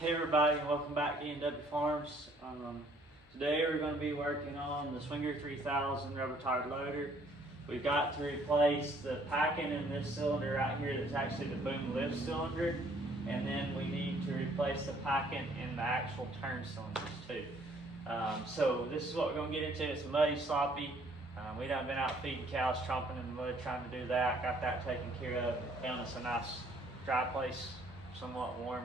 Hey everybody, and welcome back to E&W Farms. Today we're going to be working on the Swinger 3000 rubber tired loader. We've got to replace the packing in this cylinder right here that's actually the boom lift cylinder, and then we need to replace the packing in the actual turn cylinders too. So this is what we're going to get into. It's muddy, sloppy. We done been out feeding cows, tromping in the mud, trying to do that. Got that taken care of. Found us a nice dry place, somewhat warm,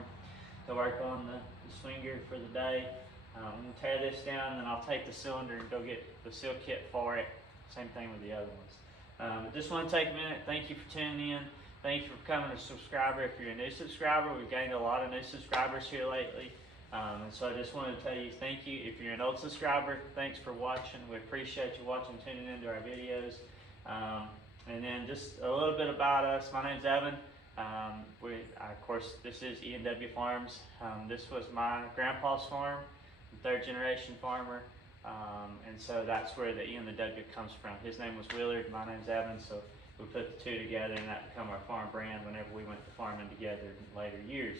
to work on the Swinger for the day. I'm going to tear this down, and then I'll take the cylinder and go get the seal kit for it. Same thing with the other ones. Just want to take a minute. Thank you for tuning in. Thank you for becoming a subscriber. If you're a new subscriber, we've gained a lot of new subscribers here lately. And so I just wanted to tell you thank you. If you're an old subscriber, thanks for watching. We appreciate you watching, tuning into our videos. And then just a little bit about us. My name's Evan. Of course, this is E&W Farms. This was my grandpa's farm, third generation farmer, and so that's where the E and the W comes from. His name was Willard, my name's Evan, so we put the two together and that became our farm brand whenever we went to farming together in later years.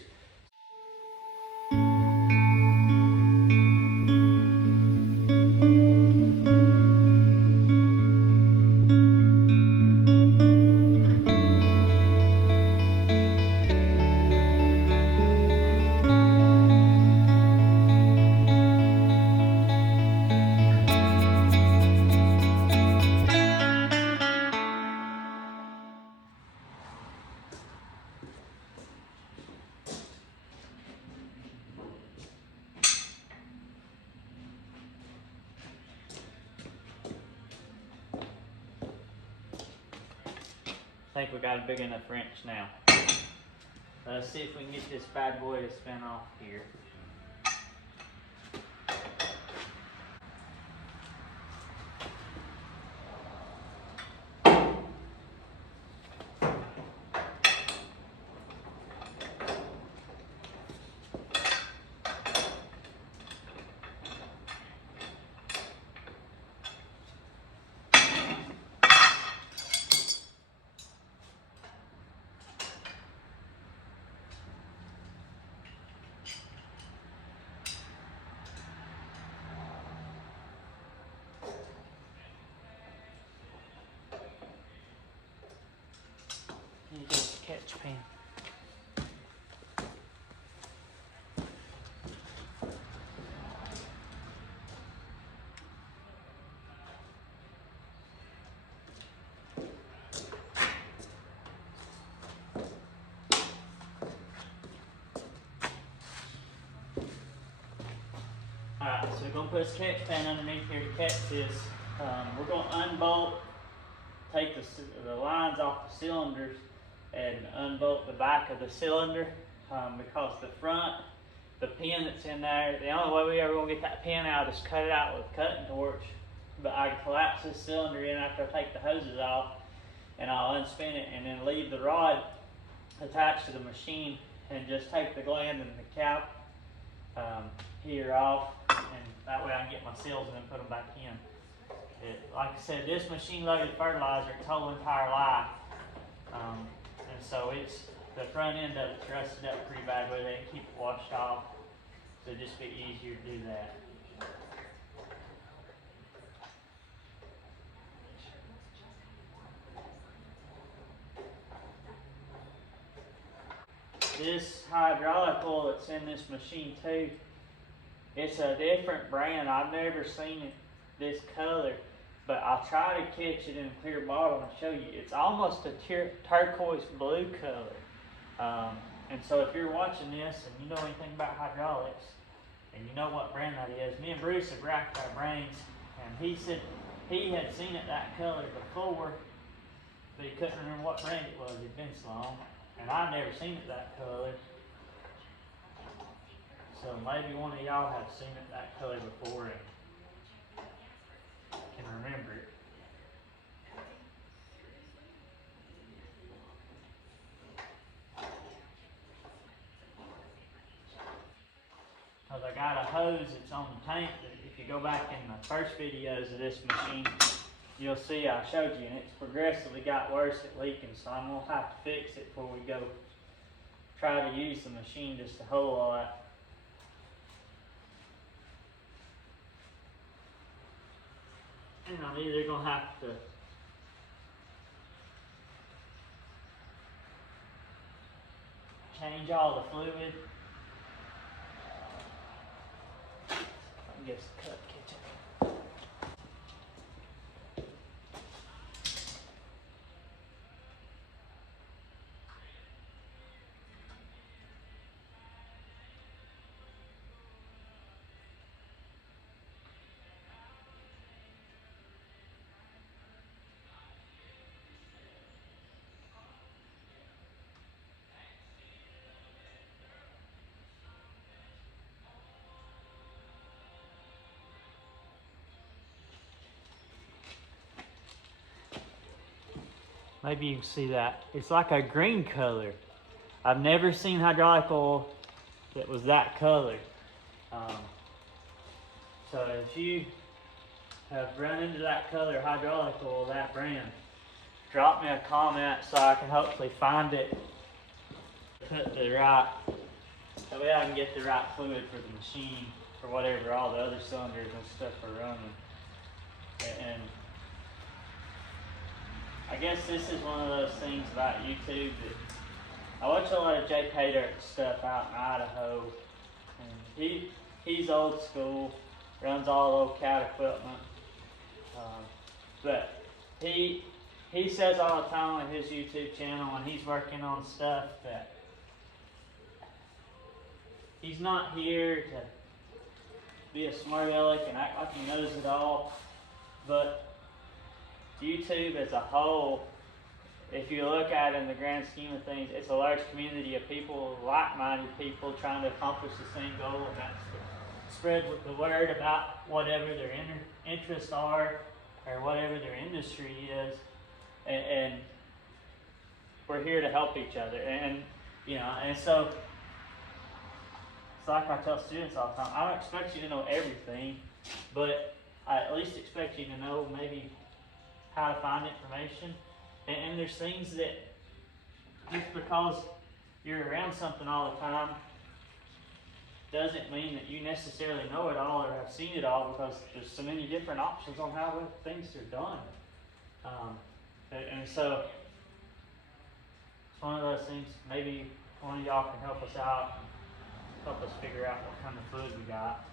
I think we got a big enough wrench now. Let's see if we can get this bad boy to spin off here. You just catch pan. Alright, so we're going to put this catch pan underneath here to catch this. We're going to unbolt, take the lines off the cylinders and unbolt the back of the cylinder, because the front, the pin that's in there, the only way we ever going to get that pin out is cut it out with a cutting torch. But I can collapse this cylinder in after I take the hoses off, and I'll unspin it and then leave the rod attached to the machine and just take the gland and the cap here off, and that way I can get my seals and then put them back in. Like I said, this machine loaded fertilizer its whole entire life. And so the front end of it's rusted up pretty bad, but they can keep it washed off, so it'd just be easier to do that. This hydraulic oil that's in this machine too, it's a different brand. I've never seen it this color, but I'll try to catch it in a clear bottle and show you. It's almost a turquoise blue color. And so if you're watching this and you know anything about hydraulics and you know what brand that is, me and Bruce have racked our brains, and he said he had seen it that color before, but he couldn't remember what brand it was. It'd been so long, and I've never seen it that color. So maybe one of y'all have seen it that color before and can remember it. Because I got a hose that's on the tank that if you go back in the first videos of this machine, you'll see I showed you, and it's progressively got worse at leaking, so I'm going to have to fix it before we go try to use the machine just a whole lot. And I'm either gonna have to change all the fluid. I can get some cut kitchen. Maybe you can see that. It's like a green color. I've never seen hydraulic oil that was that color. So if you have run into that color hydraulic oil, that brand, drop me a comment so I can hopefully find it, put the right, that way I can get the right fluid for the machine, for whatever all the other cylinders and stuff are running. And I guess this is one of those things about YouTube that I watch a lot of Jay Paydirt stuff out in Idaho, and he's old school, runs all old cat equipment, but he says all the time on his YouTube channel when he's working on stuff that he's not here to be a smart aleck and act like he knows it all, but YouTube as a whole, if you look at it in the grand scheme of things, it's a large community of people, like-minded people trying to accomplish the same goal, and that's to spread the word about whatever their interests are or whatever their industry is, and we're here to help each other. And you know, and so it's like I tell students all the time, I don't expect you to know everything, but I at least expect you to know maybe how to find information. And there's things that just because you're around something all the time doesn't mean that you necessarily know it all or have seen it all, because there's so many different options on how things are done. And so it's one of those things, maybe one of y'all can help us out, help us figure out what kind of fluid we got.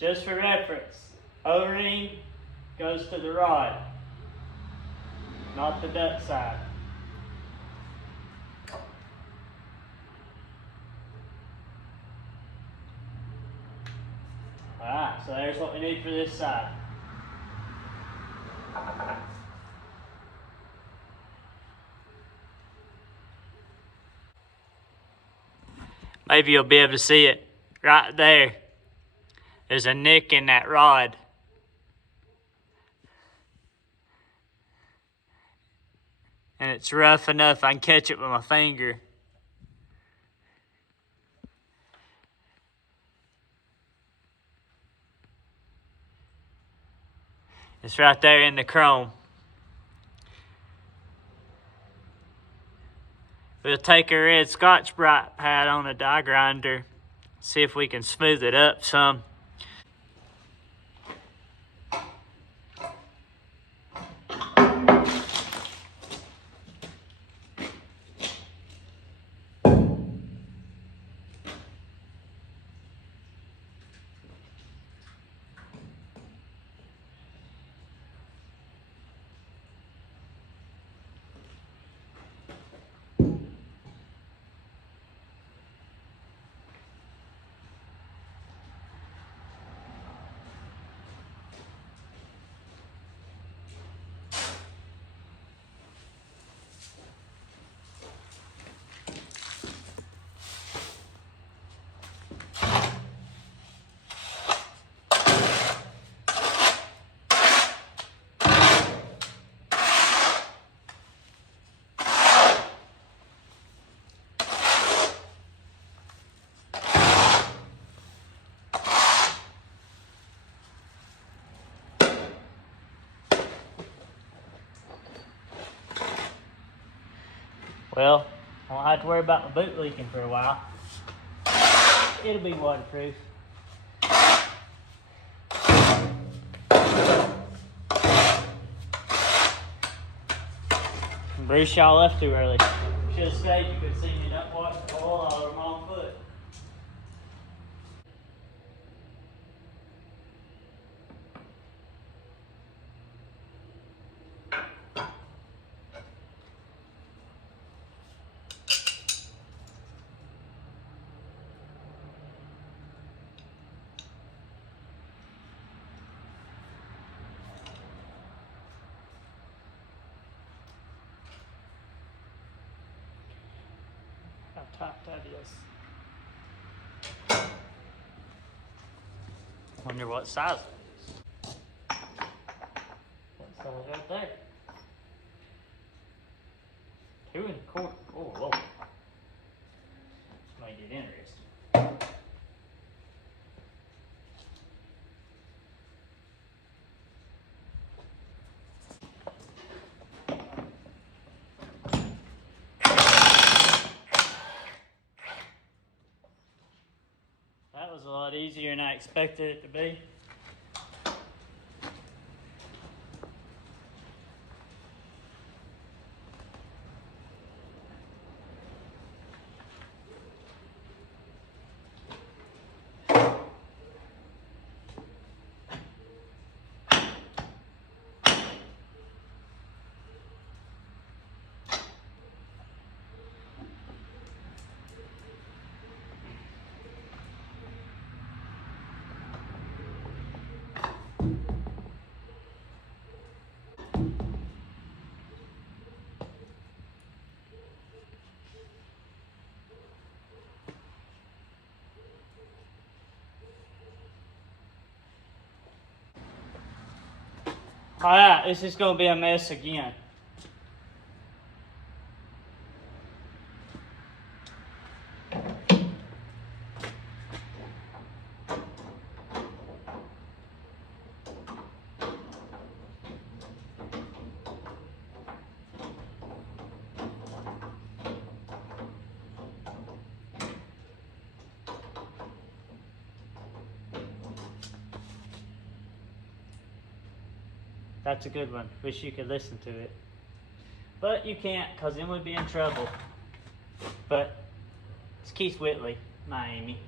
Just for reference, O-ring goes to the rod, not the duct side. Alright, so there's what we need for this side. Maybe you'll be able to see it right there. There's a nick in that rod. And it's rough enough I can catch it with my finger. It's right there in the chrome. We'll take a red Scotch-Brite pad on a die grinder, see if we can smooth it up some. Well, I won't have to worry about my boot leaking for a while. It'll be waterproof. Bruce, y'all left too early. Should have stayed, you could see me not wash the oil all over my own foot. How tight that is. Wonder what size it is. What size right there? 2 1/4. Oh, Lord. This might get interesting. That was a lot easier than I expected it to be. Alright, this is going to be a mess again. That's a good one. Wish you could listen to it. But you can't, because then we'd be in trouble. But it's Keith Whitley, Miami.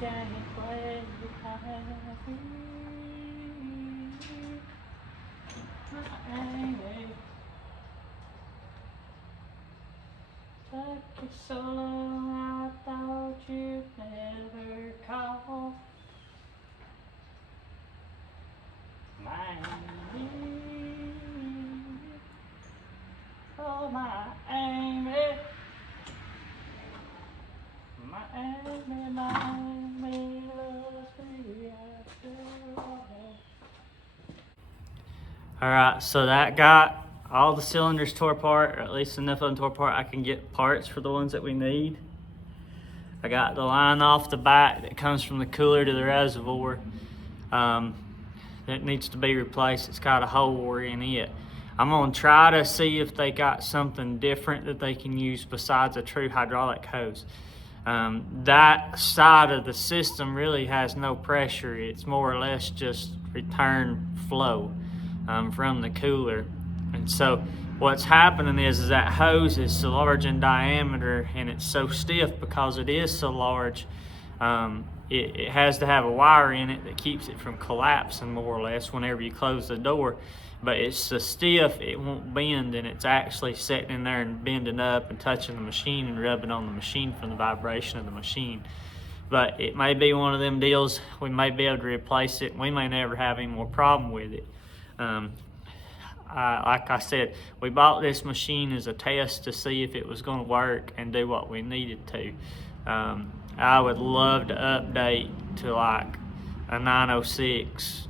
giant way took you so long, I thought you'd never call. My Amy, oh my Amy, my Amy, my Amy loves me after all. Alright, so that got all the cylinders tore apart, or at least enough of them tore apart I can get parts for the ones that we need. I got the line off the back that comes from the cooler to the reservoir that needs to be replaced. It's got a hole in it. I'm gonna try to see if they got something different that they can use besides a true hydraulic hose. That side of the system really has no pressure. It's more or less just return flow from the cooler. And so what's happening is that hose is so large in diameter and it's so stiff because it is so large. It has to have a wire in it that keeps it from collapsing more or less whenever you close the door. But it's so stiff it won't bend, and it's actually sitting in there and bending up and touching the machine and rubbing on the machine from the vibration of the machine. But it may be one of them deals, we may be able to replace it. We may never have any more problem with it. Like I said, we bought this machine as a test to see if it was going to work and do what we needed to. I would love to update to like a 906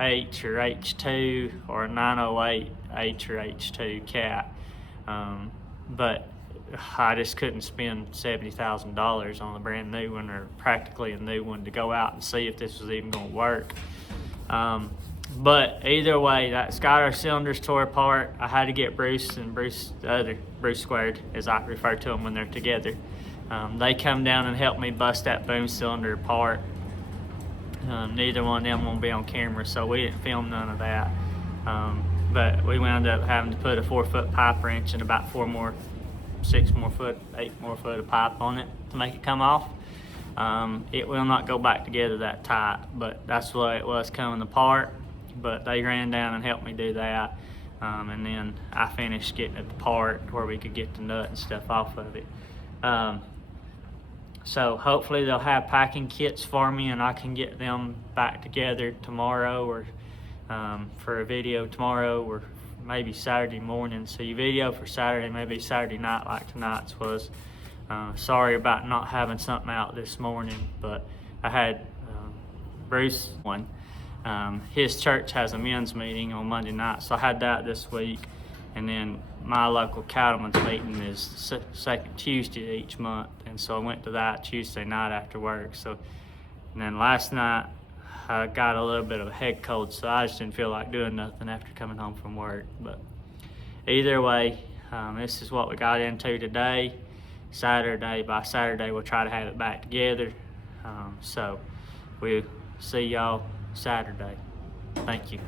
H or H2 or a 908 H or H2 cat, but I just couldn't spend $70,000 on a brand new one, or practically a new one, to go out and see if this was even going to work. But either way, that's got our cylinders tore apart. I had to get Bruce and Bruce, the other Bruce Squared, as I refer to them when they're together. They come down and help me bust that boom cylinder apart. Neither one of them won't be on camera, so we didn't film none of that. But we wound up having to put a 4-foot pipe wrench and about 8 more foot of pipe on it to make it come off. It will not go back together that tight, but that's the way it was coming apart. But they ran down and helped me do that. And then I finished getting it apart where we could get the nut and stuff off of it. So hopefully they'll have packing kits for me and I can get them back together tomorrow, or for a video tomorrow, or maybe Saturday morning. So your video for Saturday, maybe Saturday night like tonight's was. Sorry about not having something out this morning, but I had Bruce one. His church has a men's meeting on Monday night, so I had that this week. And then my local cattlemen's meeting is second Tuesday each month, and so I went to that Tuesday night after work. So, and then last night I got a little bit of a head cold, so I just didn't feel like doing nothing after coming home from work. But either way, this is what we got into today. By Saturday we'll try to have it back together. So we'll see y'all Saturday. Thank you.